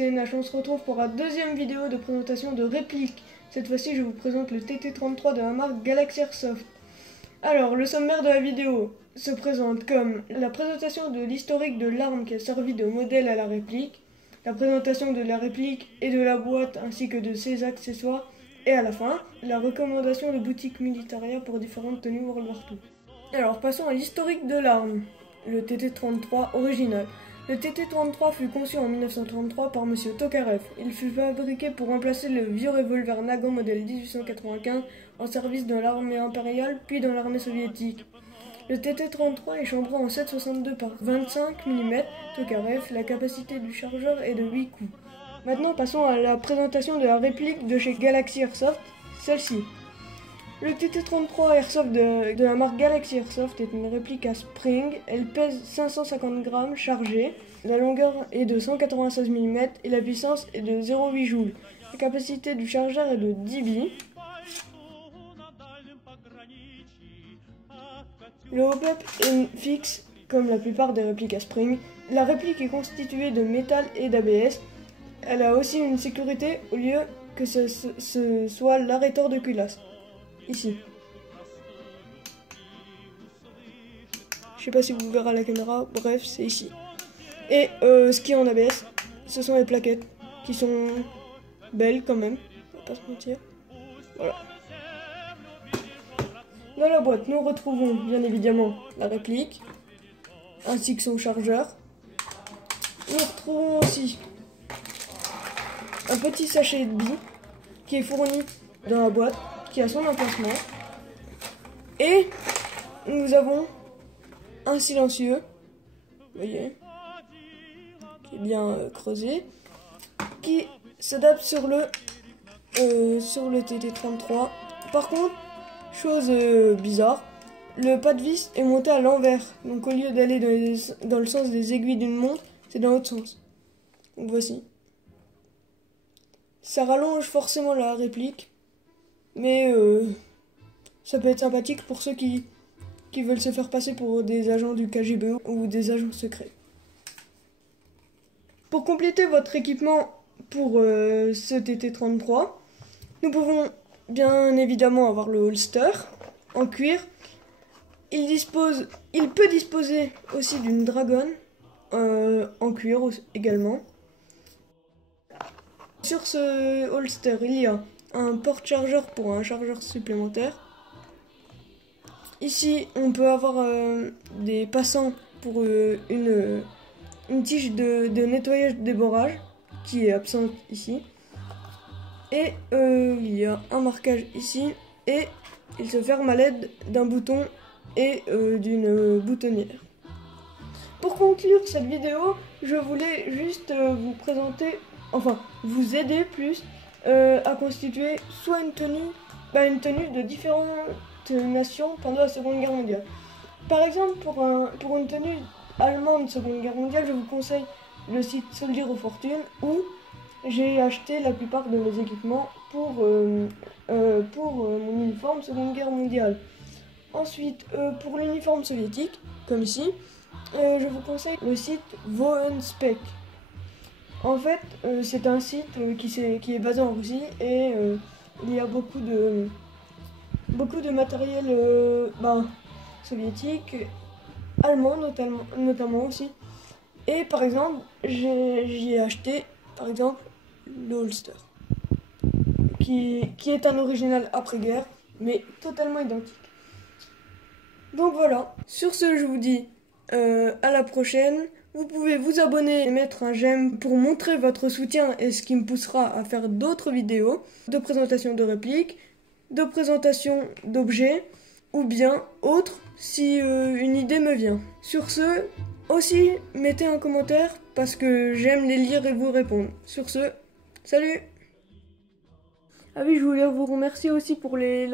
c'est Nash, on se retrouve pour la deuxième vidéo de présentation de réplique. Cette fois-ci, je vous présente le TT33 de la marque Galaxy Airsoft. Alors, le sommaire de la vidéo se présente comme la présentation de l'historique de l'arme qui a servi de modèle à la réplique, la présentation de la réplique et de la boîte ainsi que de ses accessoires, et à la fin, la recommandation de boutique Militaria pour différentes tenues World War II. Alors, passons à l'historique de l'arme, le TT33 original. Le TT33 fut conçu en 1933 par M. Tokarev. Il fut fabriqué pour remplacer le vieux revolver Nagant modèle 1895 en service dans l'armée impériale puis dans l'armée soviétique. Le TT33 est chambré en 7,62 par 25 mm Tokarev. La capacité du chargeur est de 8 coups. Maintenant passons à la présentation de la réplique de chez Galaxy Airsoft, celle-ci. Le TT33 Airsoft de la marque Galaxy Airsoft est une réplique à spring. Elle pèse 550 grammes chargée. La longueur est de 196 mm et la puissance est de 0,8 joules. La capacité du chargeur est de 10 billes. Le hop-up est fixe comme la plupart des répliques à spring. La réplique est constituée de métal et d'ABS. Elle a aussi une sécurité au lieu que ce soit l'arrêteur de culasse. Ici. Je sais pas si vous verrez à la caméra, bref, c'est ici. Et ce qui est en ABS, ce sont les plaquettes qui sont belles quand même, on va pas se mentir. Voilà. Dans la boîte, nous retrouvons bien évidemment la réplique, ainsi que son chargeur. Nous retrouvons aussi un petit sachet de billes qui est fourni dans la boîte, qui a son emplacement. Et nous avons un silencieux, vous voyez, qui est bien creusé, qui s'adapte sur le TT33. Par contre, chose bizarre, le pas de vis est monté à l'envers. Donc au lieu d'aller dans le sens des aiguilles d'une montre, c'est dans l'autre sens. Donc voici. Ça rallonge forcément la réplique, mais ça peut être sympathique pour ceux qui veulent se faire passer pour des agents du KGB ou des agents secrets. Pour compléter votre équipement pour ce TT33, nous pouvons bien évidemment avoir le holster en cuir. Il peut disposer aussi d'une dragonne en cuir également. Sur ce holster, il y a un porte-chargeur pour un chargeur supplémentaire. Ici, on peut avoir des passants pour une tige de nettoyage déborrage qui est absente ici. Et il y a un marquage ici et il se ferme à l'aide d'un bouton et d'une boutonnière. Pour conclure cette vidéo, je voulais juste vous présenter, enfin vous aider plus à constituer soit une tenue de différentes nations pendant la Seconde Guerre mondiale. Par exemple, pour une tenue allemande Seconde Guerre mondiale, je vous conseille le site Soldier of Fortune où j'ai acheté la plupart de mes équipements pour mon uniforme Seconde Guerre mondiale. Ensuite, pour l'uniforme soviétique, comme ici, je vous conseille le site Voenspec. En fait, c'est un site qui est basé en Russie et il y a beaucoup de matériel soviétique, allemand notamment aussi. Et par exemple, j'y ai acheté par exemple le holster, qui est un original après-guerre, mais totalement identique. Donc voilà, sur ce je vous dis à la prochaine. Vous pouvez vous abonner et mettre un j'aime pour montrer votre soutien et ce qui me poussera à faire d'autres vidéos de présentation de répliques, de présentation d'objets ou bien autres si une idée me vient. Sur ce, aussi mettez un commentaire parce que j'aime les lire et vous répondre. Sur ce, salut! Ah oui, je voulais vous remercier aussi pour les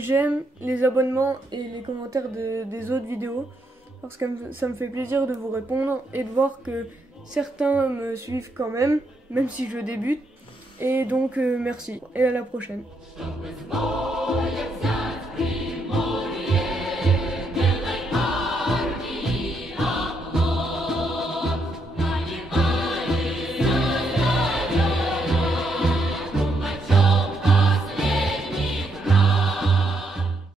j'aime, les abonnements et les commentaires des autres vidéos. Parce que ça me fait plaisir de vous répondre et de voir que certains me suivent quand même si je débute. Et donc merci, et à la prochaine.